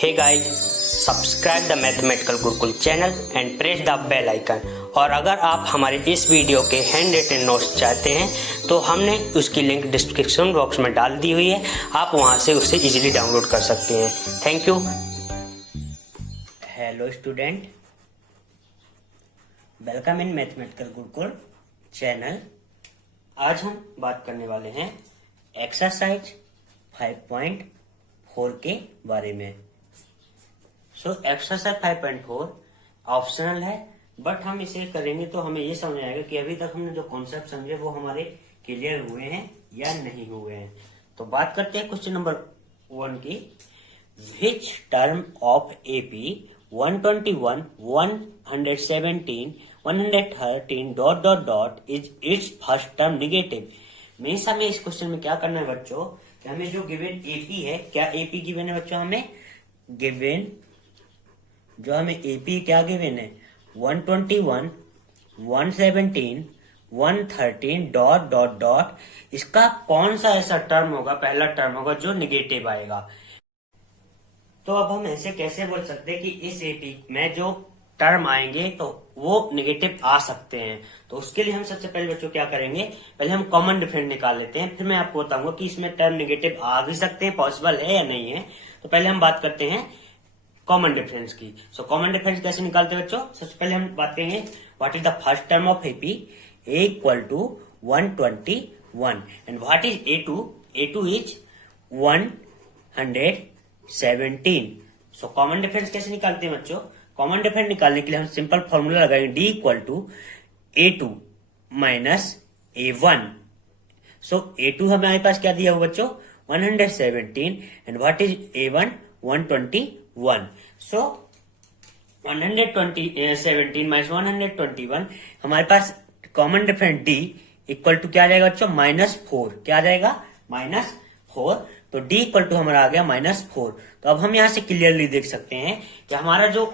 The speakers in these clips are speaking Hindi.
Hey guys, subscribe the mathematical Gurukul channel and press the bell icon. और अगर आप हमारे इस वीडियो के हैंड रिटन नोट्स चाहते हैं तो हमने उसकी लिंक डिस्क्रिप्शन बॉक्स में डाल दी हुई है, आप वहां से उसे इजीली डाउनलोड कर सकते हैं। Thank you. Hello student, welcome in mathematical Gurukul channel. आज हम बात करने वाले हैं एक्सरसाइज 5.4 के बारे में। एक्सरसाइज 5.4 ऑप्शनल है, बट हम इसे करेंगे तो हमें ये समझ आएगा कि अभी तक हमने जो कॉन्सेप्ट समझे वो हमारे क्लियर हुए हैं या नहीं हुए हैं। तो बात करते हैं क्वेश्चन नंबर 1 की। Which term of AP 121, 117, 113 dot dot dot is it's first term negative. Means हमें इस क्वेश्चन में क्या करना है बच्चों, कि हमें जो गिवन एपी है, क्या एपी गिवन है बच्चों, हमें गिवन जो हमें एपी क्या गिवन है 121, 117, 113 डॉट डॉट डॉट, इसका कौन सा ऐसा टर्म होगा, पहला टर्म होगा जो निगेटिव आएगा। तो अब हम ऐसे कैसे बोल सकते हैं कि इस एपी में जो टर्म आएंगे तो वो निगेटिव आ सकते हैं। तो उसके लिए हम सबसे पहले बच्चों क्या करेंगे, पहले हम कॉमन डिफरेंस निकाल लेते हैं, फिर मैं आपको बताऊंगा कि इसमें टर्म निगेटिव आ भी सकते हैं, पॉसिबल है या नहीं है। तो पहले हम बात करते हैं कॉमन डिफरेंस की। कॉमन डिफरेंस कैसे निकालते हैं बच्चों, सबसे पहले हम बात करेंगे what is the first term of AP. A equal to 121 and what is ए2 इज 117। कॉमन डिफरेंस कैसे निकालते हैं बच्चों, कॉमन डिफरेंस निकालने के लिए हम सिंपल फॉर्मूला लगाएंगे डी इक्वल टू ए2 माइनस ए1। ए2 हमारे पास क्या दिया हुआ बच्चों 117 एंड व्हाट इज ए1 121। 117 माइनस 121 हमारे पास common difference d equal to क्या आ जाएगा बच्चों -4। क्या आ जाएगा -4। तो डी इक्वल टू हमारा आ गया -4। तो अब हम यहां से क्लियरली देख सकते हैं कि हमारा जो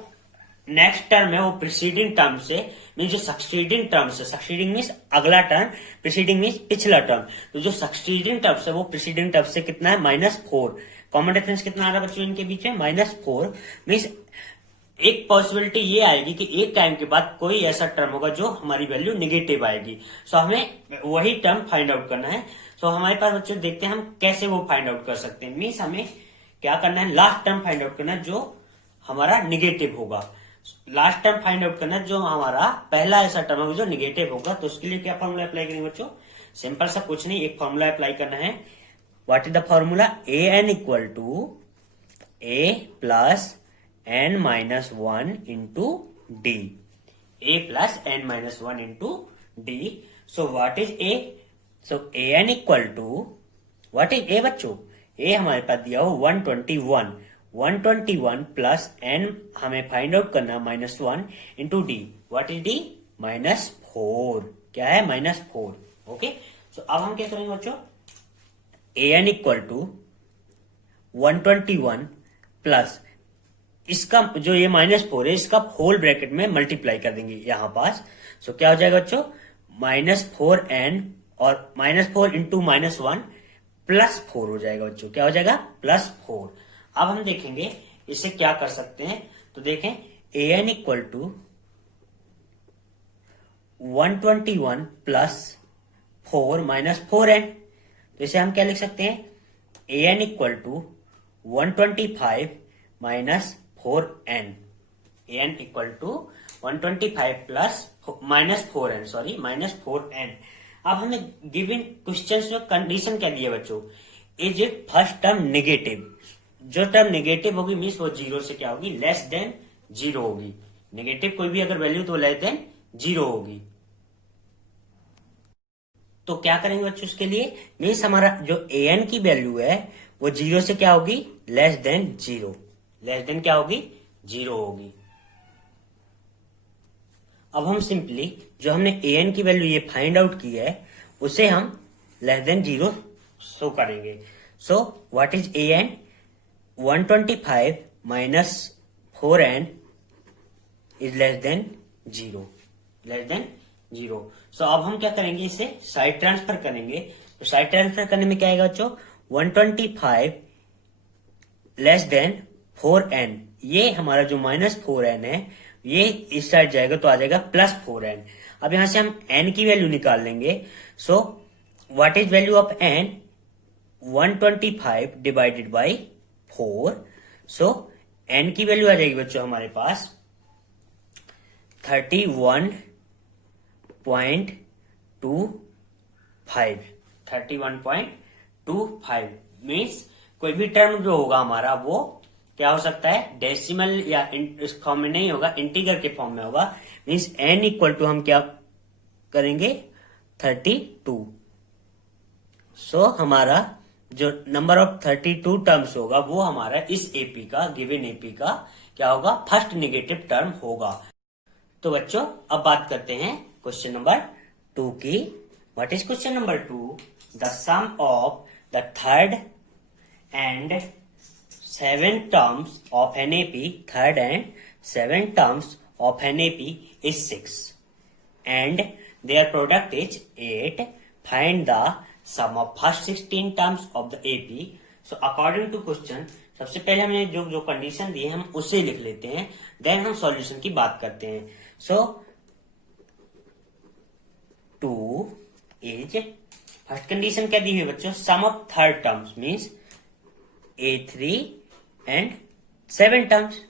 नेक्स्ट टर्म है वो प्रीसीडिंग टर्म से मीन जो सक्सीडिंग टर्म से, सक्सीडिंग मीन्स अगला टर्म, प्रीसीडिंग मीन्स पिछला टर्म, तो जो सक्सीडिंग टर्म है वो प्रीसीडिंग टर्म से कितना है -4। कॉमन डिफरेंस कितना आ रहा है बच्चों इनके बीच में -4। मीन्स एक पॉसिबिलिटी ये आएगी कि एक टाइम के बाद कोई ऐसा टर्म होगा जो हमारी वैल्यू निगेटिव आएगी। हमें वही टर्म फाइंड आउट करना है। हमारे पास बच्चों देखते हैं हम कैसे वो फाइंड आउट कर सकते हैं। मीन्स हमें क्या करना है, लास्ट टर्म फाइंड आउट करना है जो हमारा निगेटिव होगा। लास्ट टर्म फाइंड आउट करना जो हमारा पहला ऐसा टर्म होगा जो निगेटिव होगा। तो उसके लिए क्या फॉर्मूला अप्लाई करेंगे बच्चों, सिंपल सा कुछ नहीं, एक फॉर्मूला अप्लाई करना है। What is the formula, A N equal to A plus n minus 1 into d, a plus n minus 1 into d. So what is a? So an equal to what is a बच्चों, a हमारे पास दिया हो 121, 121 प्लस n हमें फाइंड आउट करना -1 into d. What is d? -4। क्या है -4। ओके, सो अब हम क्या करेंगे बच्चों, an इक्वल टू 121 प्लस इसका जो ये -4 है इसका होल ब्रैकेट में मल्टीप्लाई कर देंगे यहां पास। क्या हो जाएगा बच्चों -4n और -4 इंटू -1 +4 हो जाएगा बच्चों। क्या हो जाएगा +4। अब हम देखेंगे इसे क्या कर सकते हैं। तो देखें an equal to 121 plus 4 -4n। तो इसे हम क्या लिख सकते हैं, an equal to 125 minus 4n, an equal to 125 plus -4n, sorry -4n। अब हमें गिवन क्वेश्चन में कंडीशन क्या दी है बच्चों, is it first term negative. जो टर्म नेगेटिव होगी मीन्स वो 0 से क्या होगी, लेस देन 0 होगी। नेगेटिव कोई भी अगर वैल्यू तो लेस देन 0 होगी। तो क्या करेंगे बच्चों उसके लिए, मीन्स हमारा जो an की वैल्यू है वो 0 से क्या होगी, लेस देन 0। लेस देन क्या होगी, 0 होगी। अब हम सिंपली जो हमने an की वैल्यू ये फाइंड आउट की है उसे हम लेस देन 0 शो करेंगे। What is an, 125 minus 4n is less than 0, less than 0। अब हम क्या करेंगे, इसे साइड ट्रांसफर करेंगे। तो साइड ट्रांसफर करने में क्या आएगा बच्चों, 125 लेस देन 4n, ये हमारा जो -4n है ये इस साइड जाएगा तो आ जाएगा +4n। अब यहां से हम n की वैल्यू निकाल लेंगे। So what is value of n? 125 divided by 4। So n की वैल्यू आ जाएगी बच्चों हमारे पास 31.25। 31.25 मीन्स कोई भी टर्म जो होगा हमारा वो क्या हो सकता है, डेसिमल या इस फॉर्म में नहीं होगा, इंटीगर के फॉर्म में होगा। मीन्स n इक्वल टू हम क्या करेंगे 32। सो हमारा जो नंबर ऑफ 32 टर्म्स होगा वो हमारा इस एपी का, गिवन एपी का क्या होगा, फर्स्ट नेगेटिव टर्म होगा। तो बच्चों अब बात करते हैं क्वेश्चन नंबर 2 की। What is question number 2? The sum of the third and 7 terms of an AP, third and 7 terms of an AP is 6 and their product is 8. Find the sum of first 16 terms of the AP. So according to question, सबसे पहले हमने जो कंडीशन दी है हम उसे लिख लेते हैं, देन हम सॉल्यूशन की बात करते हैं। सो 2 इज, फर्स्ट कंडीशन क्या दी हुई है बच्चों, sum of third terms means A3 and 7 terms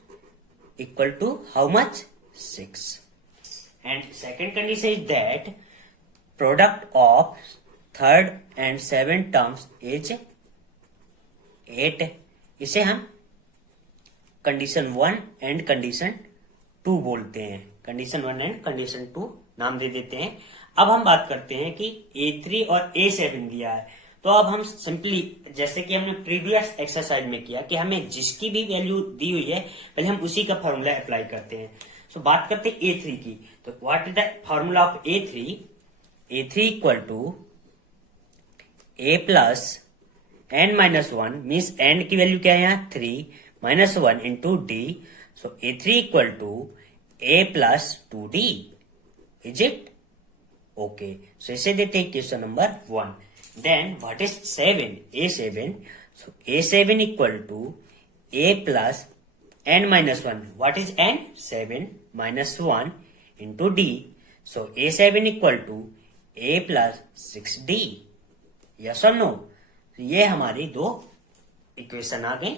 equal to how much, 6। And second condition is that product of third and 7 terms is 8. इसे हम कंडीशन 1 एंड कंडीशन 2 बोलते हैं। कंडीशन 1 एंड कंडीशन 2 नाम दे देते हैं। अब हम बात करते हैं कि A3 और A7 दिया है, तो अब हम सिंपली जैसे कि हमने प्रीवियस एक्सरसाइज में किया कि हमें जिसकी भी वैल्यू दी हुई है पहले हम उसी का फॉर्मूला अप्लाई करते हैं। तो बात करते हैं A3 की। तो what is the formula of A3? A3 equal to A plus n-1 means n की वैल्यू क्या है यहाँ 3 -1 into D. So A3 equal to A plus 2D। Is it okay? So इसे देते हैं question number 1। Then what is 7? A7। सो A7 equal to A plus n-1. What is n? 7 minus 1 into d. So A7 equal to A plus 6d. Yes or no? तो ये हमारी दो इक्वेशन आ गई।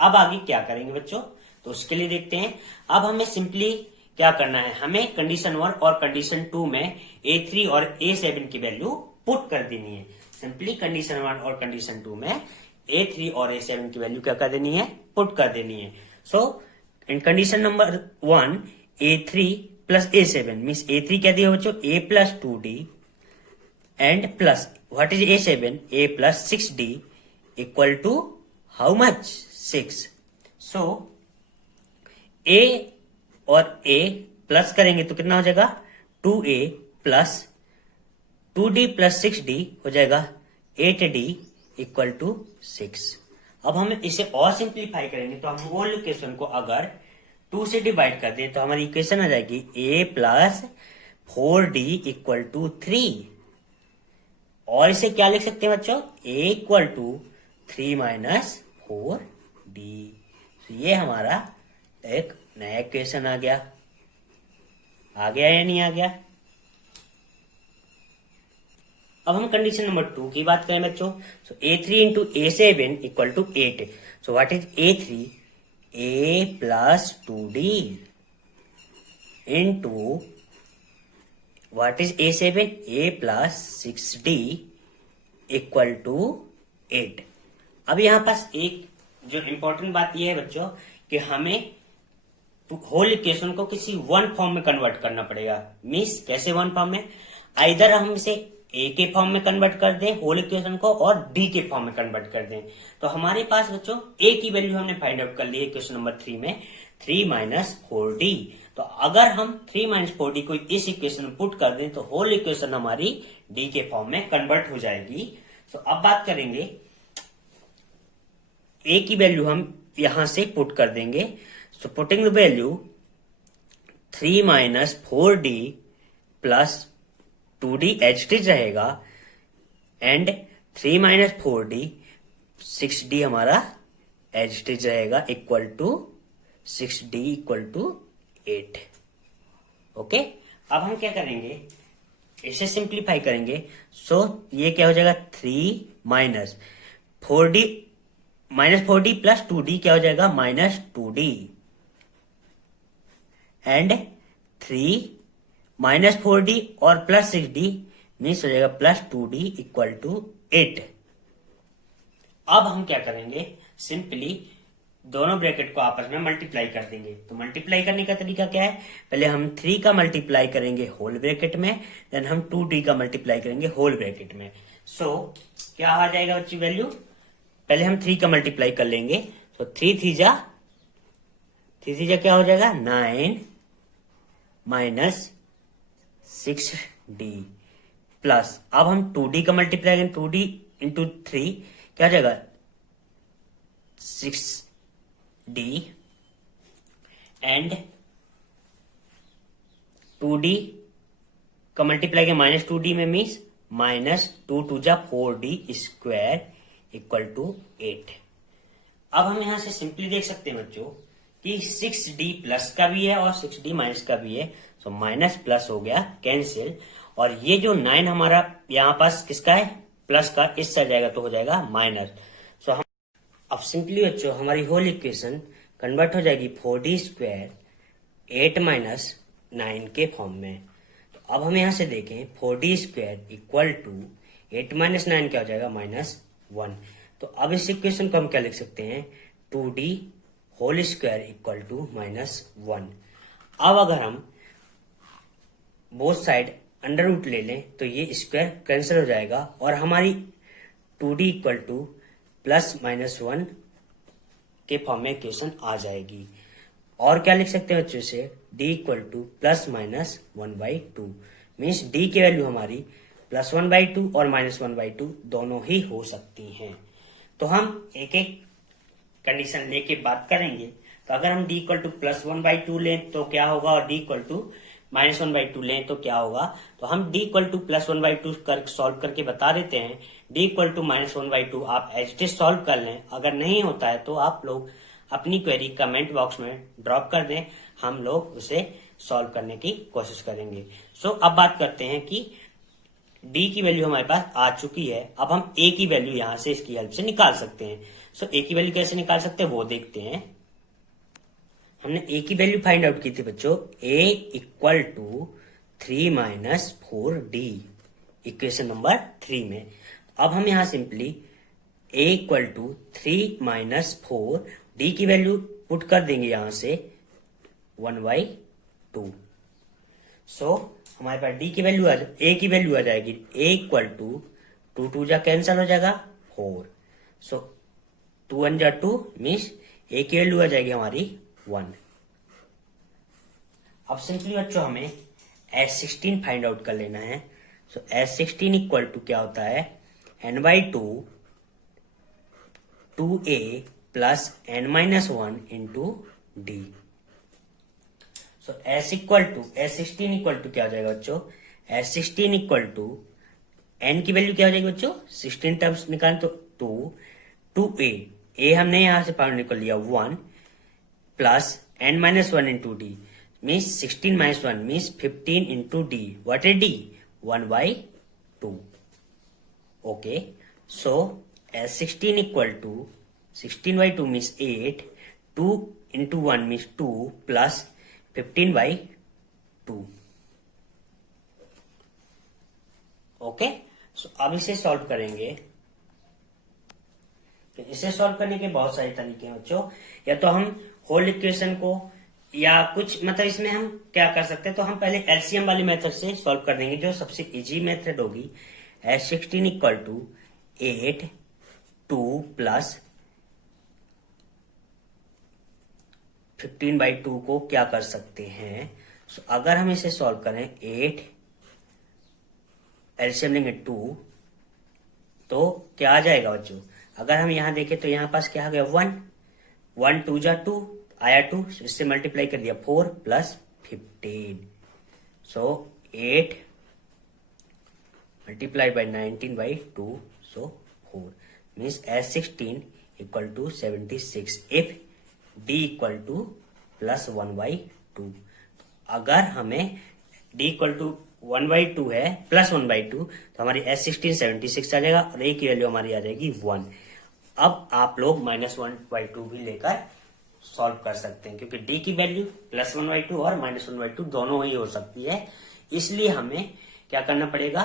अब आगे क्या करेंगे बच्चों, तो उसके लिए देखते हैं। अब हमें सिंपली क्या करना है, हमें कंडीशन 1 और कंडीशन 2 में A3 और A7 की वैल्यू पुट कर देनी है। सिंपली कंडीशन 1 और कंडीशन 2 में A3 और A7 की वैल्यू क्या कर देनी है, पुट कर देनी है। So in condition number 1, A3 plus A7 means A3 क्या दिया बच्चों, A plus 2D and plus what is A7? A plus 6D equal to how much? 6. So A और A प्लस करेंगे तो कितना हो जाएगा 2A plus 2D plus 6D हो जाएगा 8D equal to 6। अब हम इसे और सिंप्लीफाई करेंगे तो हम होल इक्वेशन को अगर 2 से डिवाइड कर दें तो हमारी इक्वेशन आ जाएगी A plus 4D equal to 3। और इसे क्या लिख सकते हैं बच्चों, A equal to 3 minus 4D। तो ये हमारा एक नया इक्वेशन आ गया या नहीं आ गया? अब हम कंडीशन नंबर 2 की बात करें बच्चों। So A3 into A7 equal to 8। So what is A3? A plus 2D into what is A7? A plus 6D equal to 8। अब यहां पास एक जो इंपॉर्टेंट बात यह है बच्चों कि हमें होल इक्वेशन को किसी वन फॉर्म में कन्वर्ट करना पड़ेगा। मीन्स कैसे वन फॉर्म में, आइदर हम इसे A के फॉर्म में कन्वर्ट कर दें होल इक्वेशन को और D के फॉर्म में कन्वर्ट कर दें। तो हमारे पास बच्चों A की वैल्यू हमने फाइंड आउट कर ली है क्वेश्चन नंबर 3 में 3 माइनस 4D। तो अगर हम 3 माइनस 4D को इस इक्वेशन में पुट कर दें तो होल इक्वेशन हमारी D के फॉर्म में कन्वर्ट हो जाएगी। तो अब बात करेंगे A की वैल्यू हम यहां से पुट कर देंगे। So putting the value 3 minus 4D plus 2D एच टी रहेगा एंड 3 माइनस 4D 6D हमारा एज इट इज रहेगा equal to 6d equal to 8। Okay, अब हम क्या करेंगे, इसे सिंप्लीफाई करेंगे। सो ये क्या हो जाएगा 3 माइनस 4d प्लस 2d क्या हो जाएगा minus 2d and 3 minus 4d और प्लस 6d मीन्स हो जाएगा प्लस 2d इक्वल टू 8। अब हम क्या करेंगे, सिंपली दोनों ब्रैकेट को आपस में मल्टीप्लाई कर देंगे। तो मल्टीप्लाई करने का तरीका क्या है, पहले हम 3 का मल्टीप्लाई करेंगे होल ब्रैकेट में, देन हम 2d का मल्टीप्लाई करेंगे होल ब्रैकेट में। सो क्या आ जाएगा बच्ची वैल्यू, पहले हम 3 का मल्टीप्लाई कर लेंगे। तो 3 3 जा क्या हो जाएगा 9 माइनस 6d प्लस, अब हम 2d का मल्टीप्लाई करेंगे, 2d इंटू 3 क्या हो जाएगा 6d एंड 2d का मल्टीप्लाई के माइनस 2d में मीन्स माइनस 2 2 जा 4d स्क्वायर इक्वल टू 8। अब हम यहां से सिंपली देख सकते हैं बच्चों कि 6d प्लस का भी है और 6d माइनस का भी है। सो माइनस प्लस हो गया कैंसिल, और ये जो 9 हमारा यहां पास किसका है प्लस का, इससे आ जाएगा तो हो जाएगा माइनस। सो हम अब सिंपली बच्चों हमारी होल इक्वेशन कन्वर्ट हो जाएगी 4d स्क्वायर 8 माइनस 9 के फॉर्म में। तो अब हम यहां से देखें 4d square equal to 8 minus 9 क्या हो जाएगा माइनस 1। तो अब इस इक्वेशन को हम क्या लिख सकते हैं 2d whole square equal to minus 1। अब अगर हम बोथ साइड अंडर रूट ले लें तो ये स्क्वायर कैंसिल हो जाएगा और हमारी 2d equal to plus minus 1 के फॉर्म में इक्वेशन आ जाएगी। और क्या लिख सकते हैं बच्चों से d equal to plus minus 1/2 means d की वैल्यू हमारी प्लस 1/2 और माइनस 1/2 दोनों ही हो सकती हैं। तो हम एक एक कंडीशन लेके बात करेंगे। तो अगर हम d इक्वल टू प्लस 1/2 लें तो क्या होगा और d इक्वल टू माइनस 1/2 लें तो क्या होगा। तो हम d इक्वल टू प्लस 1/2 कर सॉल्व करके बता देते हैं। d इक्वल टू माइनस 1/2 आप एज इट इज सॉल्व कर लें, अगर नहीं होता है तो आप लोग अपनी क्वेरी कमेंट बॉक्स में ड्रॉप कर दें, हम लोग उसे सॉल्व करने की कोशिश करेंगे। सो अब बात करते हैं कि d की वैल्यू हमारे पास आ चुकी है, अब हम a की वैल्यू यहां से इसकी हेल्प से निकाल सकते हैं। सो a की वैल्यू कैसे निकाल सकते हैं वो देखते हैं। हमने a की वैल्यू फाइंड आउट की थी बच्चों, a equal to 3 minus 4d equation number 3 में। अब हम यहां simply a equal to 3 minus 4d की वैल्यू पुट कर देंगे यहां से 1/2। सो हमारे पास d की वैल्यू a की वैल्यू आ जाएगी a इक्वल टू 2 2 जा कैंसिल हो जाएगा 4। सो 2 1 जा 2 मीन्स a की वैल्यू आ जाएगी हमारी 1। अब सिंपली बच्चों हमें S16 फाइंड आउट कर लेना है। सो S16 इक्वल टू क्या होता है n/2 2a plus n-1 into d। So S16 equal to क्या हो जाएगा बच्चों, S16 इक्वल टू n की वैल्यू क्या हो जाएगी बच्चों 16 टर्म्स निकाल तो 2a हमने यहां से फाइंड कर लिया 1 plus n-1 into d means 16 minus 1 means 15 into d। What is d 1/2। Okay, so S16 equal to 16/2 means 8, 2 into 1 means 2 plus 15/2। Okay, so अब इसे सॉल्व करेंगे। तो इसे सॉल्व करने के बहुत सारे तरीके हैं बच्चों, या तो हम होल इक्वेशन को या कुछ मतलब इसमें हम क्या कर सकते हैं, तो हम पहले एलसीएम वाली मेथड से सॉल्व कर देंगे जो सबसे इजी मेथड होगी। S16 इक्वल टू 8 2 प्लस 15/2 को क्या कर सकते हैं। सो अगर हम इसे सॉल्व करें 8 एलसीएम लेंगे 2 तो क्या आ जाएगा बच्चों, अगर हम यहां देखें तो यहां पास क्या आ गया 1 2 जा 2 आया 2, इससे मल्टीप्लाई कर दिया 4 plus 15। So 8 multiply by 19/2 so 4 means S16 equal to 76 if d equal to plus 1/2। अगर हमें d इक्वल टू 1/2 है प्लस 1/2 तो हमारी S16 76 आ जाएगा और a की वैल्यू हमारी आ जाएगी 1। अब आप लोग -1/2 भी लेकर सॉल्व कर सकते हैं क्योंकि d की वैल्यू प्लस 1/2 और -1/2 दोनों ही हो सकती है, इसलिए हमें क्या करना पड़ेगा,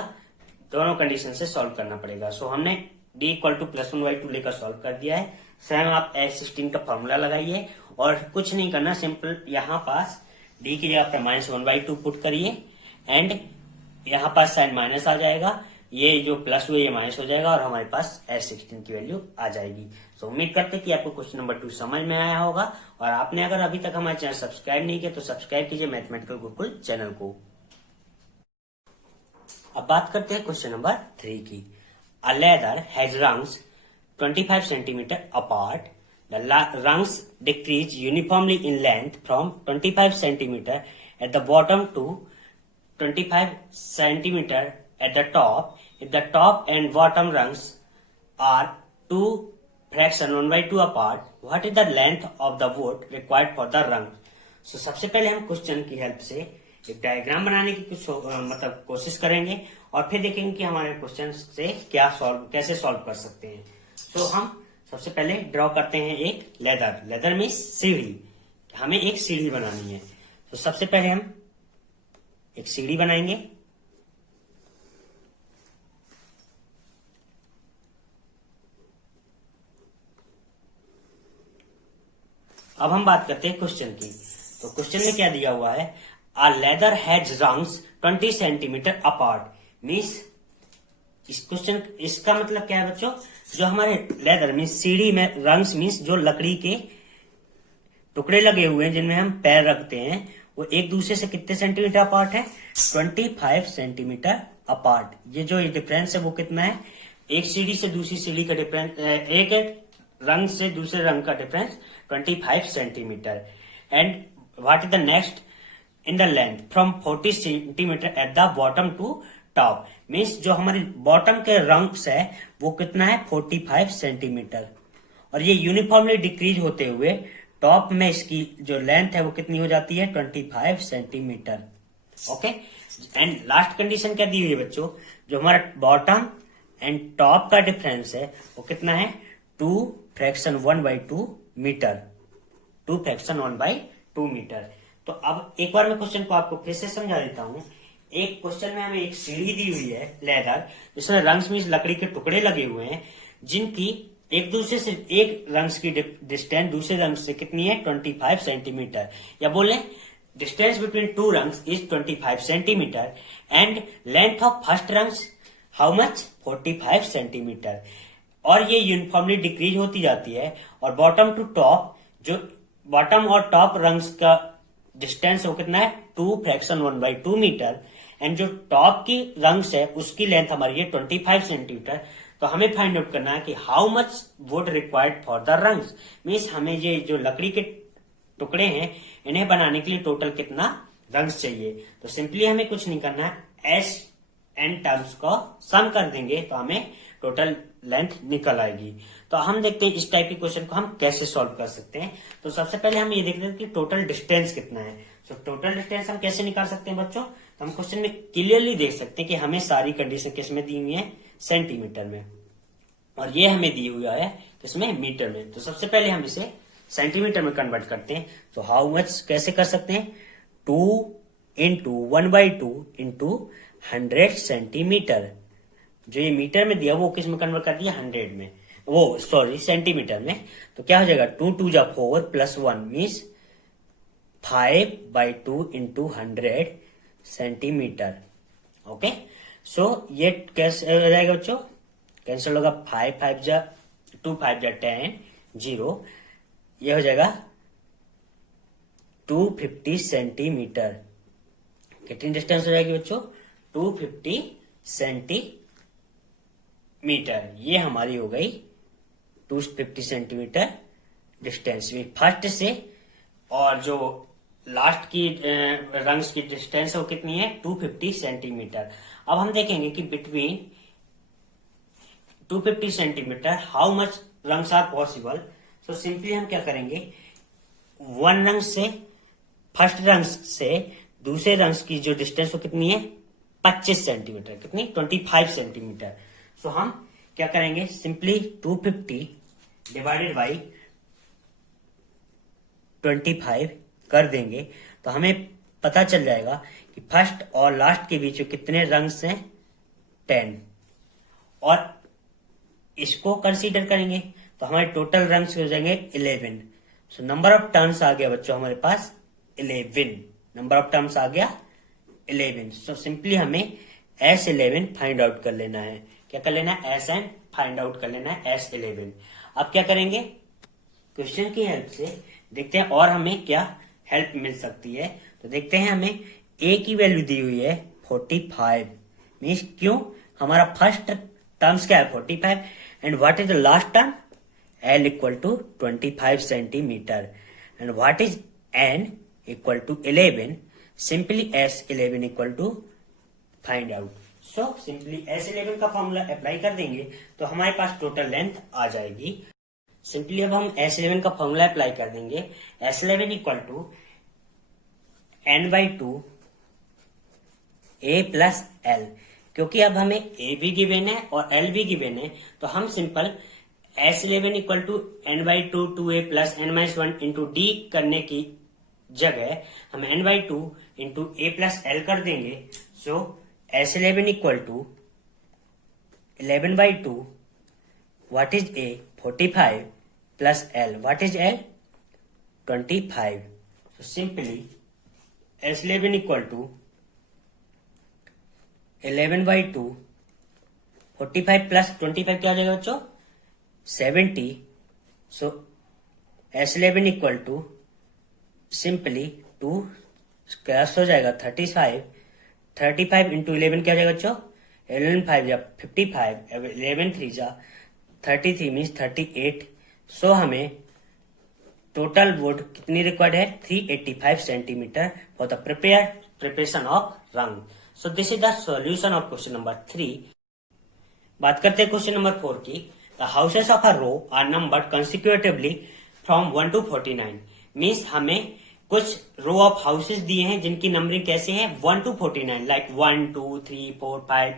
दोनों कंडीशन से सॉल्व करना पड़ेगा। सो हमने d इक्वल टू प्लस 1/2 लेकर सॉल्व कर दिया है। सेम आप S16 का फॉर्मूला लगाइए और कुछ नहीं करना, सिंपल यहाँ पास d की जगह पर -1/2 पुट करिए एंड यहाँ पास साइन माइनस आ जाएगा, ये जो प्लस हुआ ये माइनस हो जाएगा और हमारे पास S16 की वैल्यू आ जाएगी। सो उम्मीद करते हैं कि आपको क्वेश्चन नंबर 2 समझ में आया होगा और आपने अगर अभी तक हमारे चैनल सब्सक्राइब नहीं किया तो सब्सक्राइब कीजिए मैथमेटिकल गुरुकुल चैनल को। अब बात करते हैं क्वेश्चन नंबर 3 की। A leather has rungs 25 centimetre apart. The rungs decrease uniformly in length from 25 centimeter at the bottom to 25 centimeter at the top. If the top and bottom rungs are 2 fraction 1/2 apart, what is the length of the wood required for the rung? So सबसे पहले हम क्वेश्चन की हेल्प से एक डायग्राम बनाने की कुछ मतलब कोशिश करेंगे और फिर देखेंगे कि हमारे क्वेश्चन से कैसे सॉल्व कर सकते हैं। तो हम सबसे पहले ड्रॉ करते हैं एक लेदर। लेदर मीन्स सीढ़ी, हमें एक सीढ़ी बनानी है। तो सबसे पहले हम एक सीढ़ी बनाएंगे। अब हम बात करते हैं क्वेश्चन की। तो क्वेश्चन में क्या दिया हुआ है, a leather has rungs 20 centimetre apart. Means इस क्वेश्चन इसका मतलब क्या है बच्चों, जो हमारे लेदर मीन्स सीढ़ी में रंग्स मीन्स जो लकड़ी के टुकड़े लगे हुए हैं जिनमें हम पैर रखते हैं वो एक दूसरे से कितने सेंटीमीटर अपार्ट है, 25 सेंटीमीटर अपार्ट। ये जो डिफरेंस है वो कितना है, एक सीढ़ी से दूसरी सीढ़ी का डिफरेंस, एक रंग से दूसरे रंग का difference 25 centimetres. And what is the next in the length from 40 centimetres at the bottom to top. Means जो हमारे बॉटम के रंग्स है वो कितना है 45 सेंटीमीटर और ये यूनिफॉर्मली डिक्रीज होते हुए टॉप में इसकी जो लेंथ है वो कितनी हो जाती है 25 centimetre. Okay, and last condition क्या दी हुई है बच्चों, जो हमारा बॉटम एंड टॉप का डिफरेंस है वो कितना है 2 फ्रैक्शन 1/2 मीटर। 2 fraction 1/2 metre. तो अब एक बार मैं क्वेश्चन को आपको फिर से समझा देता हूं। एक क्वेश्चन में हमें एक सीढ़ी दी हुई है लेदर, जिसमें रंग्स मीन्स लकड़ी के टुकड़े लगे हुए हैं जिनकी एक दूसरे से एक रंग्स की डिस्टेंस दूसरे रंग से कितनी है 25 सेंटीमीटर, या बोले distance between two rungs is 25 centimetres and length of first rungs how much 45 centimetre. और ये यूनिफॉर्मली डिक्रीज होती जाती है और बॉटम टू टॉप, जो बॉटम और टॉप रंग्स का डिस्टेंस वो कितना है 2 फ्रैक्शन 1/2 मीटर एंड जो टॉप की रंग्स है उसकी लेंथ हमारी है 25 सेंटीमीटर। तो हमें फाइंड आउट करना है कि how much would required for the rungs. Means हमें ये जो लकड़ी के टुकड़े हैं इन्हें बनाने के लिए टोटल कितना रंग्स चाहिए। तो सिंपली हमें कुछ नहीं करना है, एस एन टर्म्स को सम कर देंगे तो हमें टोटल लेंथ निकल आएगी। तो हम देखते हैं इस टाइप के क्वेश्चन को हम कैसे सॉल्व कर सकते हैं। तो सबसे पहले हम ये देखते हैं कि टोटल डिस्टेंस कितना है। तो टोटल डिस्टेंस हम कैसे निकाल सकते हैं बच्चों, तो हम क्वेश्चन में क्लियरली देख सकते हैं कि हमें सारी कंडीशन किस में दी हुई है, सेंटीमीटर में, और ये हमें दी हुआ है किसमें, मीटर में। तो सबसे पहले हम इसे सेंटीमीटर में कन्वर्ट करते हैं। तो हाउ मच कैसे कर सकते हैं, 2 इंटू 1/2 इंटू 100 सेंटीमीटर। जो ये मीटर में दिया वो किस में कन्वर्ट कर दिया 100 में, वो सॉरी सेंटीमीटर में। तो क्या हो जाएगा 2 2 जा 4 plus 1 means 5/2 into 100 centimetre. Okay, so ये कैसे हो जाएगा बच्चों, कैंसिल होगा, 5 5 जा 2 5 जा 10 0, ये हो जाएगा 250 सेंटीमीटर। कितनी डिस्टेंस हो जाएगी बच्चों 250 सेंटीमीटर। ये हमारी हो गई 250 सेंटीमीटर डिस्टेंस में फर्स्ट से, और जो लास्ट की रंग्स की डिस्टेंस है वो कितनी है 250 सेंटीमीटर। अब हम देखेंगे कि between 250 centimetre how much rungs are possible. So simply हम क्या करेंगे, वन रंग से, फर्स्ट रंग से दूसरे रंग की जो डिस्टेंस वो कितनी है, 25 सेंटीमीटर, कितनी, 25 सेंटीमीटर. सो हम क्या करेंगे, सिंपली 250 डिवाइडेड बाई 25 कर देंगे तो हमें पता चल जाएगा कि फर्स्ट और लास्ट के बीच में कितने रंग्स हैं, 10. और इसको कंसीडर करेंगे तो हमारे टोटल रंग्स हो जाएंगे 11. सो नंबर ऑफ टर्न्स आ गया बच्चों हमारे पास 11. नंबर ऑफ टर्म्स आ गया 11. सो सिंपली हमें S11 फाइंड आउट कर लेना है. क्या कर लेना है, SN फाइंड आउट कर लेना है, S11. अब क्या करेंगे, क्वेश्चन की हेल्प से देखते हैं और हमें क्या हेल्प मिल सकती है. तो देखते हैं, हमें A की वैल्यू दी हुई है 45. मीन्स क्यों, हमारा फर्स्ट टर्म्स क्या है 45 and what is the last term, L equal to 25 centimetres and what is N equal to 11. Simply S11 equal to find out. So simply S11 का फॉर्मूला अप्लाई कर देंगे तो हमारे पास टोटल लेंथ आ जाएगी. सिंपली अब हम S11 का फॉर्मूला अप्लाई कर देंगे. S11 equal to N/2 A plus L. क्योंकि अब हमें A भी गिवन है और L भी गिवन है तो हम simple S11 equal to N/2 2A plus N-1 into D करने की जगह हम N/2 into A plus L कर देंगे. So S11 equal to 11/2 what is A 45 plus L what is L 25. So simply S11 equal to 11/2 45 plus 25 क्या हो जाएगा बच्चों, 70. So S11 equal to simply 2 square हो जाएगा 35 इंटू 11 क्या हो जाएगा बच्चों, 11 5 या 55, 11 3 जा 33 मीन्स 38. सो हमें टोटल वुड कितनी रिक्वायर्ड है, 385 centimetre for the preparation of रंग. So this is the solution of question number 3. बात करते हैं क्वेश्चन नंबर 4 की. The houses of a row are numbered consecutively from 1 to 49. Means हमें कुछ रो ऑफ हाउसेस दिए हैं जिनकी नंबरिंग कैसे है, 1 to 49, like 1 2 3 4 5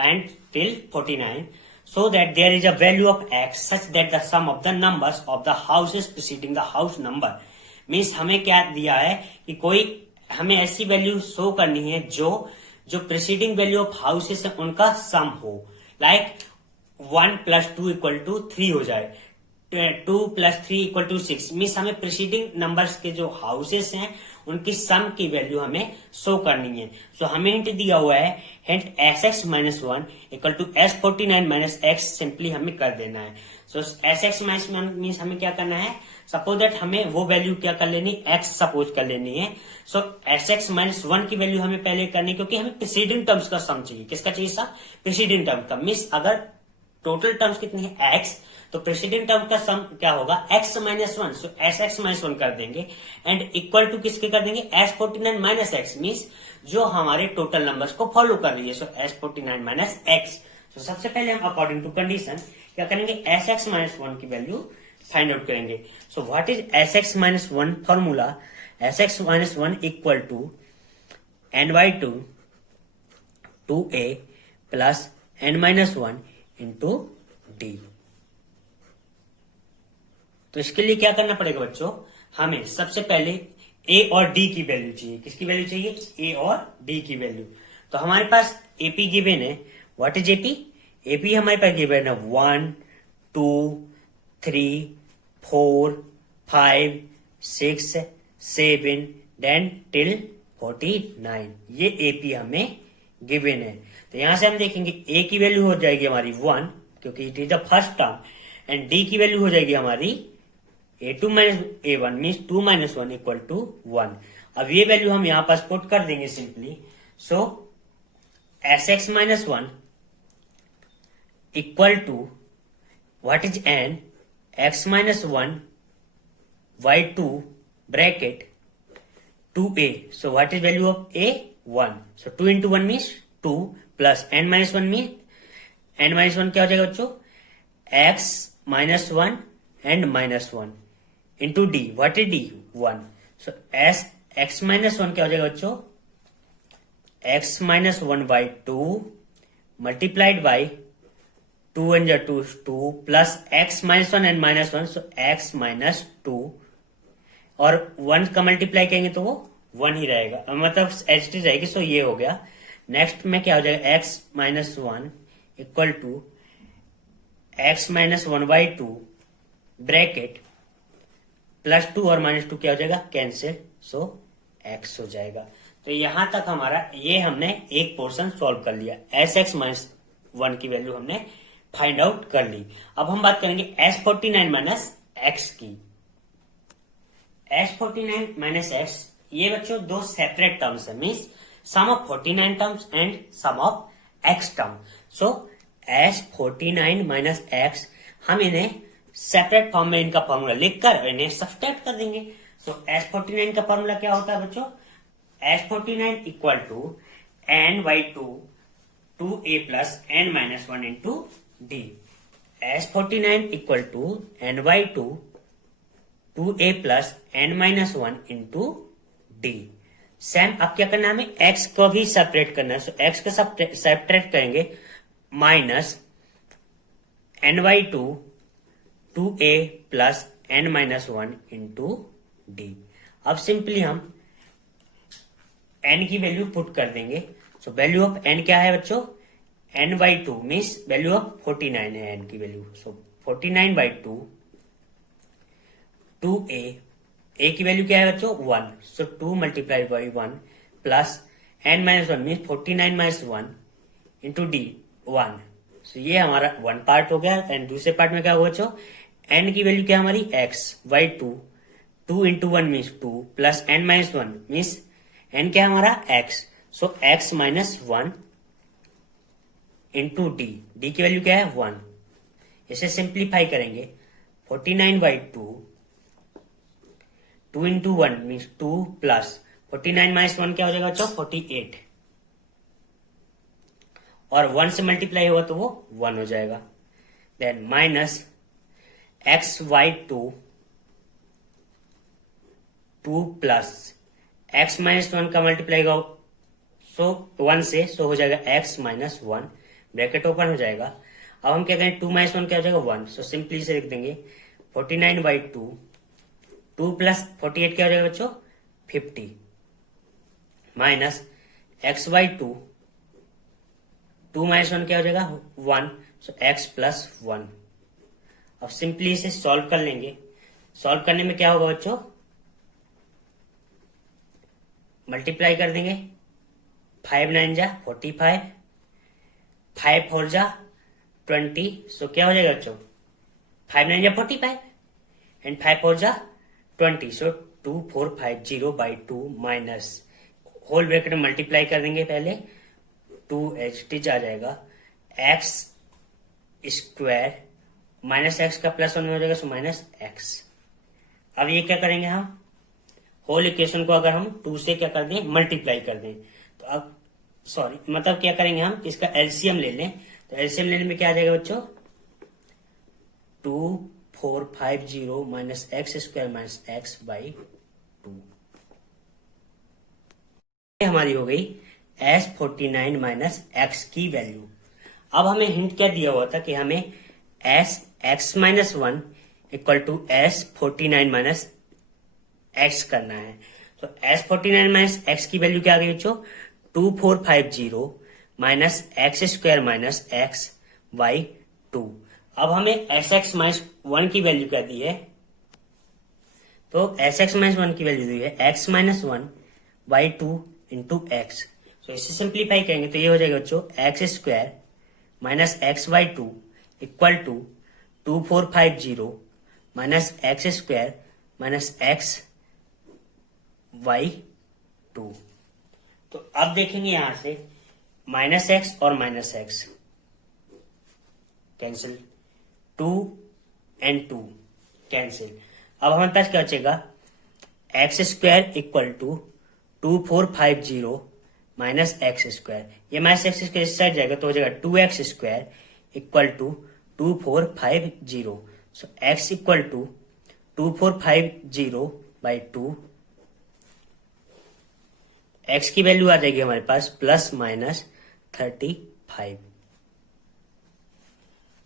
and till 49. So that there is a value of x such that the sum of the numbers of the houses preceding the house number. Means हमें क्या दिया है कि कोई हमें ऐसी वैल्यू शो करनी है जो प्रीसीडिंग वैल्यू ऑफ हाउसेस है उनका सम हो. लाइक 1 + 2 = 3 हो जाए, 2 + 3 = 6. मीन्स हमें प्रीसीडिंग नंबर्स के जो हाउसेस हैं उनकी सम की वैल्यू हमें शो करनी है. सो हमें हिंट दिया हुआ है, hint sx - 1 = s49 - x. Simply हमें कर देना है. सो sx - 1 मीन्स हमें क्या करना है, सपोज दैट हमें वो वैल्यू क्या कर लेनी, x सपोज कर लेनी है. सो sx - 1 की वैल्यू हमें पहले करनी, क्योंकि हमें प्रीसीडिंग टर्म्स का सम चाहिए. किसका चाहिए सर, प्रीसीडिंग टर्म का. मीन्स अगर टोटल टर्म्स कितनी है x, तो प्रेसिडेंट टर्म का सम क्या होगा, x - 1. सो sx - 1 कर देंगे एंड इक्वल टू किसके कर देंगे, s49 - x. मीन्स जो हमारे टोटल नंबर्स को फॉलो कर रही है. सो s49 - x. सो सबसे पहले हम अकॉर्डिंग टू कंडीशन क्या करेंगे, sx - 1 की वैल्यू फाइंड आउट करेंगे. So what is sx - 1 formula, sx - 1 equal to n/2 2a plus n-1 into d. तो इसके लिए क्या करना पड़ेगा बच्चों, हमें सबसे पहले a और d की वैल्यू चाहिए. किसकी वैल्यू चाहिए, a और d की वैल्यू. तो हमारे पास ap गिवन है. व्हाट इज ap, ap हमारे पास गिवन है 1 2 3 4 5 6 7 देन टिल 49. ये ap हमें गिवन है. तो यहां से हम देखेंगे a की वैल्यू हो जाएगी हमारी 1, क्योंकि it is the first term, and d की वैल्यू हो जाएगी हमारी a2 - a1 मीन्स 2 - 1 = 1. अब ये वैल्यू हम यहां पर पुट कर देंगे simply. So sx - 1 equal to what is n, x - 1 y2 bracket 2a. So what is value of a 1. So 2 into 1 means 2 plus n - 1 mean n - 1 क्या हो जाएगा बच्चों, x -1 and -1 into d. What is d? 1. So as x minus 1 क्या हो जाएगा बच्चों? x minus 1 by 2 multiplied by 2 and 2 is 2 plus x minus 1 and -1, so x minus 2 और 1 का मल्टीप्लाई करेंगे तो वो 1 ही रहेगा, मतलब एच टी रहेगी. सो ये हो गया. नेक्स्ट में क्या हो जाएगा? x minus 1 equal to x minus 1 by 2 bracket plus 2 और -2 क्या हो जाएगा? कैंसिल. सो x हो जाएगा. तो यहां तक हमारा ये हमने एक पोर्शन सॉल्व कर लिया. एस एक्स माइनस 1 की वैल्यू हमने फाइंड आउट कर ली. अब हम बात करेंगे S49 माइनस एक्स की. S49 माइनस एक्स ये बच्चों दो सेपरेट टर्म्स है, means sum of 49 terms and sum of x term. So S49 minus x हम इन्हें सेपरेट फॉर्म में इनका फॉर्मूला लिखकर इन्हें सब्सट्रैक्ट कर देंगे. सो S49 का फॉर्मूला क्या होता है बच्चों? S49 equal to n by 2 2a plus n minus 1 into d. S49 equal to n by 2 2a plus n minus 1 into d. Same अब क्या करना है हमें? x को भी सेपरेट करना है. सो x को सेपरेट करेंगे minus n by 2 2a plus n minus 1 into d. अब सिंपली हम n की वैल्यू पुट कर देंगे. सो वैल्यू ऑफ n क्या है बच्चों? n by 2 means value of 49 है n की value. So 49 by 2 2a a की वैल्यू क्या है बच्चों? 1. So 2 multiply by 1 plus n minus 1 means 49 minus 1 into d 1. सो ये हमारा वन पार्ट हो गया. एंड दूसरे पार्ट में क्या होगा बच्चों? n की वैल्यू क्या है हमारी? x by 2 2 into 1 means 2 plus n minus 1 means n क्या है हमारा? x. सो x minus 1 into D. D की वैल्यू क्या है? 1. इसे सिंप्लीफाई करेंगे 49 by 2 2 into 1 means 2 plus 49 minus 1 क्या हो जाएगा बच्चों? 48 और 1 से मल्टीप्लाई होगा तो वो 1 हो जाएगा. Then minus x y 2 2 plus x minus 1 का मल्टीप्लाई होगा सो 1 से, सो हो जाएगा x माइनस 1 ब्रैकेट ओपन हो जाएगा. अब हम क्या करें? 2 माइनस 1 क्या हो जाएगा? 1. सो सिंपली से लिख देंगे 49 बाई 2 2 प्लस 48 क्या हो जाएगा बच्चों? 50 माइनस x बाई 2 2 माइनस 1 क्या हो जाएगा? 1. सो x प्लस 1. अब सिंपली इसे सॉल्व कर लेंगे. सॉल्व करने में क्या होगा बच्चों? मल्टीप्लाई कर देंगे 5 9 जा 45 5 4 जा 20. सो क्या हो जाएगा बच्चों? 5 9 जा 45 एंड 5 4 जा 20. सो 2450 बाई 2 माइनस होल ब्रैकेट में मल्टीप्लाई कर देंगे पहले 2h आ जाएगा x स्क्वायर माइनस एक्स का प्लस 1 में हो जाएगा. So minus x. अब ये क्या करेंगे? हम होल इक्वेशन को अगर हम 2 से क्या कर दें? मल्टीप्लाई कर दें तो अब सॉरी मतलब क्या करेंगे? हम इसका एलसीएम ले लें. तो एलसीएम लेने में क्या आ जाएगा बच्चों? 2450 minus x square minus x by 2. हमारी हो गई S49 माइनस एक्स की वैल्यू. अब हमें हिंट क्या दिया हुआ था कि हमें x minus 1 equal to S49 minus x करना है. तो S49 माइनस एक्स की वैल्यू क्या आ गई बच्चों? 2450 minus x square minus x by 2. अब हमें एस एक्स माइनस 1 की वैल्यू क्या दी है? तो एस एक्स माइनस 1 की वैल्यू दी है x minus 1 by 2 into x. तो इसे सिंप्लीफाई करेंगे तो ये हो जाएगा बच्चों x square minus x by 2 equal to 2450 minus x square minus x by 2. तो अब देखेंगे यहां से माइनस एक्स और minus x cancel, 2 and 2 cancel. अब हमारे पास क्या बचेगा? X square equal to 2450 minus x square. ये माइनस एक्स स्क्वायर इस साइड जाएगा तो हो जाएगा 2x square equal to 2450. So x equal to 2450/2, x की वैल्यू आ जाएगी हमारे पास ±35।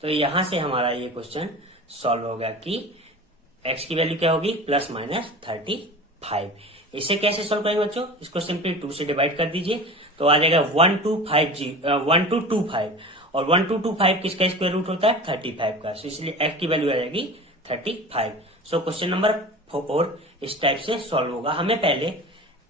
तो यहां से हमारा ये क्वेश्चन सॉल्व हो गया कि x की वैल्यू क्या होगी ±35। इसे कैसे सॉल्व करेंगे बच्चों, इसको सिंपली 2 से डिवाइड कर दीजिए तो आ जाएगा 1225 और 1225 किसका स्क्वायर रूट होता है 35 का, सो इसलिए x की वैल्यू आ जाएगी 35। सो क्वेश्चन नंबर 4 इस टाइप से सॉल्व होगा। हमें पहले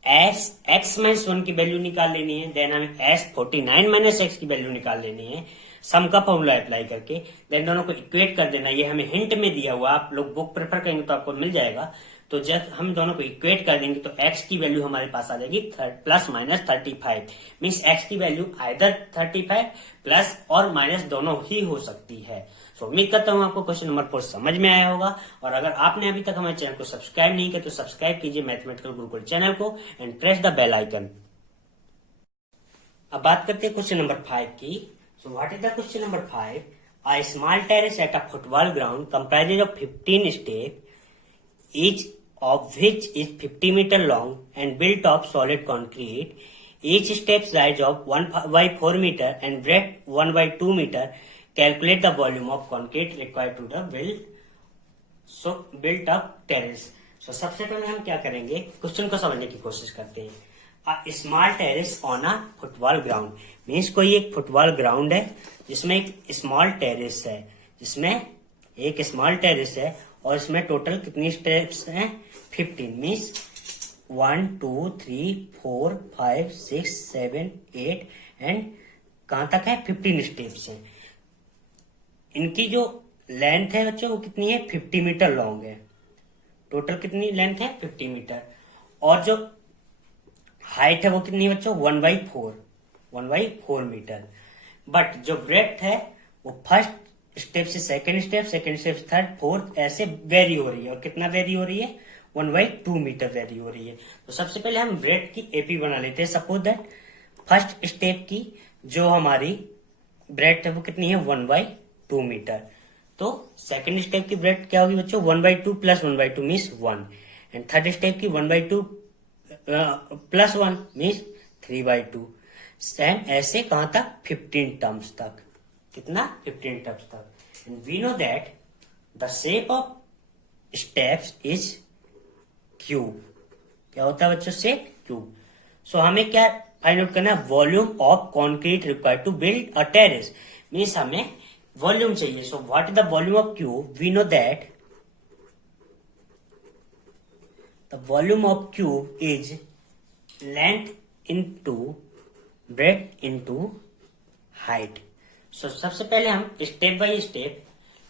x-1 की वैल्यू निकाल लेनी है, देन हमें s49 - x की वैल्यू निकाल लेनी है सम का फॉर्मूला अप्लाई करके, देन दोनों को इक्वेट कर देना। ये हमें हिंट में दिया हुआ, आप लोग बुक प्रेफर करेंगे तो आपको मिल जाएगा। तो जब हम दोनों को इक्वेट कर देंगे तो x की वैल्यू हमारे पास आ जाएगी ±35, मीन्स x की वैल्यू आइदर 35 प्लस और माइनस दोनों ही हो सकती है। सो उम्मीद करता हूँ आपको क्वेश्चन नंबर 4 समझ में आया होगा, और अगर आपने अभी तक हमारे चैनल को सब्सक्राइब नहीं किया तो सब्सक्राइब कीजिए मैथमेटिकल गुरुकुल चैनल को and press the bell icon. अब बात करते हैं क्वेश्चन नंबर 5 की। So what is the question number 5? A small terrace at a football ground comprises of 15 steps, each of which is 50 meter long and built of solid concrete. Each step's rise of 1/4 meter and breadth 1/2 meter. Calculate the volume of concrete required to the built up terrace. So सबसे पहले हम क्या करेंगे, क्वेश्चन को समझने की कोशिश करते हैं। Small terrace on a football ground means कोई एक फुटबॉल ग्राउंड है जिसमें एक स्मॉल टेरेस है, और इसमें टोटल कितनी स्टेप्स हैं 15, मीन्स 1 2 3 4 5 6 7 8 एंड कहां तक है 15 स्टेप्स हैं। इनकी जो लेंथ है बच्चों वो कितनी है 50 मीटर लॉन्ग है, टोटल कितनी लेंथ है 50 मीटर, और जो हाइट है वो कितनी है बच्चों 1/4 मीटर। बट जो ब्रेड्थ है वो फर्स्ट स्टेप से सेकंड स्टेप से थर्ड फोर्थ ऐसे वेरी हो रही है, और कितना वेरी हो रही है 1/2 मीटर वेरी हो रही है। तो सबसे पहले हम ब्रेड्थ की एपी बना लेते हैं। सपोज दैट फर्स्ट स्टेप की जो हमारी ब्रेड्थ है वो कितनी है 1/2 मीटर, तो सेकंड स्टेप की ब्रेड्थ क्या होगी बच्चों 1/2 + 1/2 मीन्स 1, एंड थर्ड स्टेप की 1/2 + 1 मीन्स 3/2। सेम ऐसे कहां तक 15 टर्म्स तक, कितना 15 टर्म्स तक। And we know that the shape of steps is cube. क्या होता है बच्चों शेप क्यूब। सो हमें क्या फाइंड आउट करना है volume of concrete required to build a terrace, means हमें वॉल्यूम चाहिए। So what is the volume of cube, we know that the volume of cube is length into breadth into height. So सबसे पहले हम step by step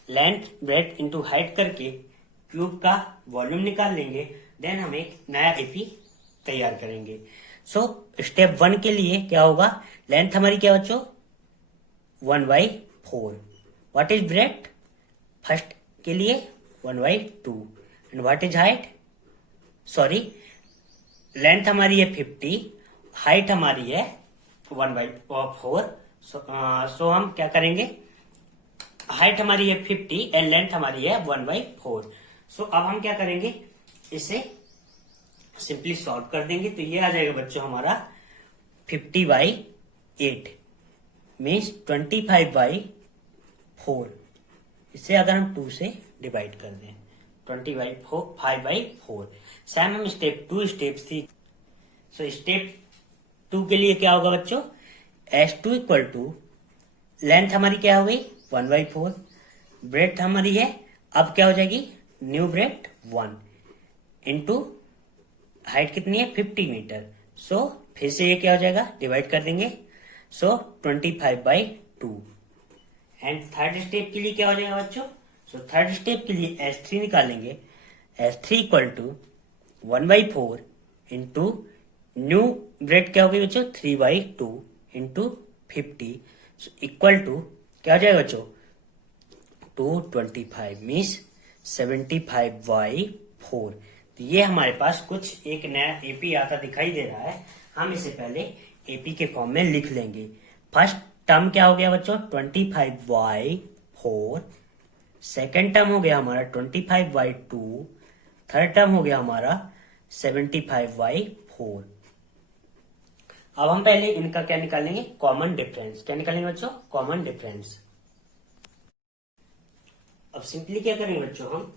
length breadth into height करके क्यूब का वॉल्यूम निकाल लेंगे, देन हम एक नया एपी तैयार करेंगे। सो स्टेप 1 के लिए क्या होगा, लेंथ हमारी क्या बच्चों 1/4, व्हाट इज ब्रेड्थ फर्स्ट के लिए 1/2 and what is height, sorry length हमारी है 50, हाइट हमारी है 1/4। सो हम क्या करेंगे, हाइट हमारी है 50 एंड लेंथ हमारी है 1/4। सो अब हम क्या करेंगे, इसे सिंपली सॉल्व कर देंगे। तो ये आ जाएगा बच्चों हमारा 50/8 मीन्स 25/4। इसे अगर हम 2 से डिवाइड कर दें 5/4। सेम हम स्टेप 2 स्टेप 3। सो स्टेप 2 के लिए क्या होगा बच्चों, S2 इक्वल टू लेंथ हमारी क्या हो गई 1/4, ब्रेड्थ हमारी है अब क्या हो जाएगी न्यू ब्रेड्थ 1 इंटू हाइट कितनी है 50 मीटर। सो फिर से ये क्या हो जाएगा डिवाइड कर देंगे, सो 25/2। एंड थर्ड स्टेप के लिए क्या हो जाएगा बच्चों, सो थर्ड स्टेप के लिए S3 निकालेंगे। S3 equal to 1/4 into new bread क्या होगी बच्चों 3/2 इंटू 50 इक्वल टू क्या हो जाएगा बच्चों 225 मीन्स 75/4। तो ये हमारे पास कुछ एक नया एपी आता दिखाई दे रहा है, हम इसे पहले एपी के फॉर्म में लिख लेंगे। फर्स्ट टर्म क्या हो गया बच्चों 25/4 सेकेंड टर्म हो गया हमारा 25/2, थर्ड टर्म हो गया हमारा 75/4। अब हम पहले इनका क्या निकालेंगे, कॉमन डिफरेंस। क्या निकालेंगे बच्चों, कॉमन डिफरेंस। अब सिंपली क्या करेंगे बच्चों, हम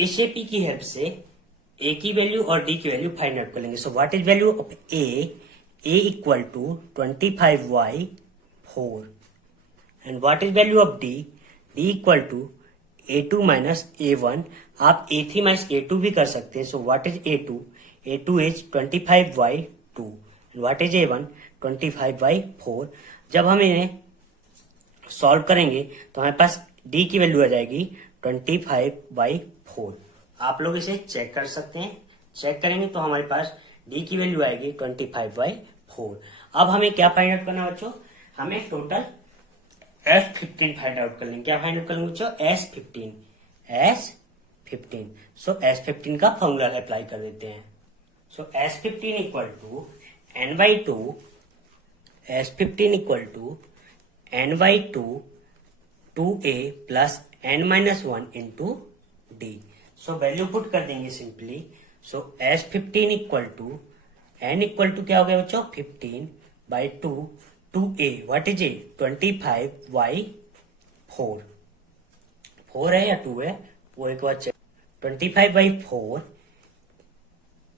इस एपी की हेल्प से ए की वैल्यू और डी की वैल्यू फाइंड आउट कर लेंगे। So what is value of A equal to 25/4 and what is value of D equal to A2 minus A1। आप A3 माइनस A2 भी कर सकते हैं। So what is A2 is 25/2 and what is A1 25/4। जब हम इन्हें सॉल्व करेंगे तो हमारे पास डी की वैल्यू आ जाएगी 25/4। आप लोग इसे चेक कर सकते हैं। चेक करेंगे तो हमारे पास डी की वैल्यू आएगी 25/4। अब हमें क्या फाइंड आउट करना बच्चों, हमें टोटल S15 फाइंड आउट कर लेंगे। क्या फाइंड आउट कर लेंगे बच्चों, S15। सो S15 का फॉर्मूला अप्लाई कर देते हैं। So S15 equal to N/2, S15 equal to N/2 2A plus N-1 into D. So value put कर देंगे simply. So S15 equal to N equal to क्या हो गया बच्चों, 15/2 2A, व्हाट इज ए 25/4। 4 है या 2 है, 4 एक बार चेक। 25/4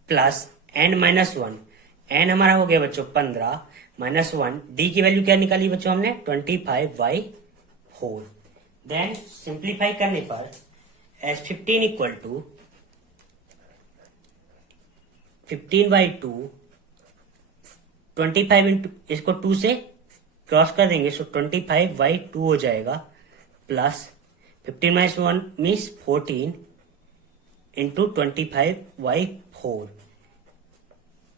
plus N-1। N हमारा हो गया बच्चों 15 माइनस 1। डी की वैल्यू क्या निकाली बच्चों हमने, 25/4। देन सिंप्लीफाई करने पर S15 इक्वल टू 15/2 25 इंटू, इसको 2 से क्रॉस कर देंगे। सो 25/2 हो जाएगा प्लस 15 माइनस 1 मीन्स 14 इंटू 25/4।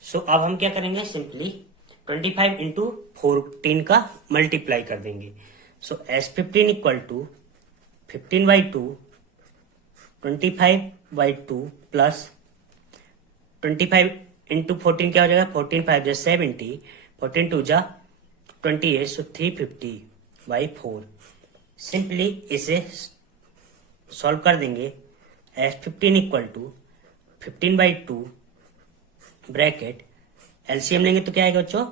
सो अब हम क्या करेंगे, सिंपली 25 इंटू 14 का मल्टीप्लाई कर देंगे। So S15 equal to 15/2 25/2 plus 25 into 14 क्या हो जाएगा, 14 5 जा 70, 14 2 जा 28। सो 350/4। सिंपली इसे सॉल्व कर देंगे। S15 equal to 15/2 bracket LCM लेंगे तो क्या आएगा बच्चों,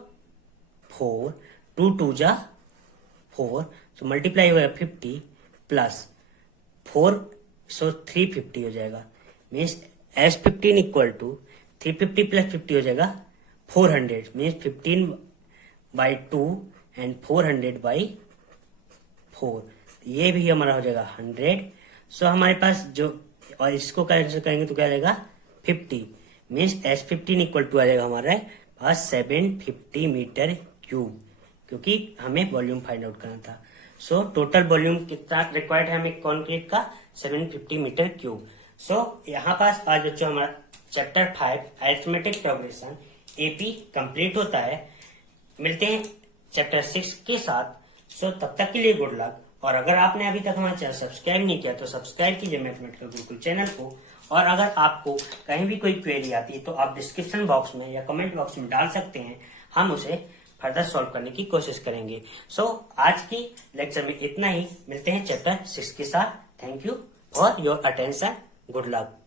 4 2 2 जा 4। सो मल्टीप्लाई हो गया 50 प्लस 4, सो 350 हो जाएगा। Means S15 equal to 350 plus 50 हो जाएगा 400। Means 15/2 and 400/4। ये भी हमारा हो जाएगा 100। सो हमारे पास जो, और इसको कैंसिल करेंगे तो क्या जाएगा 50। मीन्स S15 इक्वल टू आ जाएगा हमारे पास 750 मीटर क्यूब, क्योंकि हमें वॉल्यूम फाइंड आउट करना था। सो टोटल वॉल्यूम कितना रिक्वायर्ड है हमें कॉन्क्रीट का, 750 मीटर क्यूब। सो यहाँ पास आज बच्चों हमारा chapter 5 arithmetic progression AP complete होता है। मिलते हैं चैप्टर 6 के साथ। सो तब तक के लिए गुड लक। और अगर आपने अभी तक हमारा चैनल सब्सक्राइब नहीं किया तो सब्सक्राइब कीजिए मैथमेटिकल गुरुकुल चैनल को। और अगर आपको कहीं भी कोई क्वेरी आती है तो आप डिस्क्रिप्शन बॉक्स में या कमेंट बॉक्स में डाल सकते हैं, हम उसे फर्दर सॉल्व करने की कोशिश करेंगे। सो आज की लेक्चर में इतना ही। मिलते हैं चैप्टर 6 के साथ। Thank you for your attention. Good luck.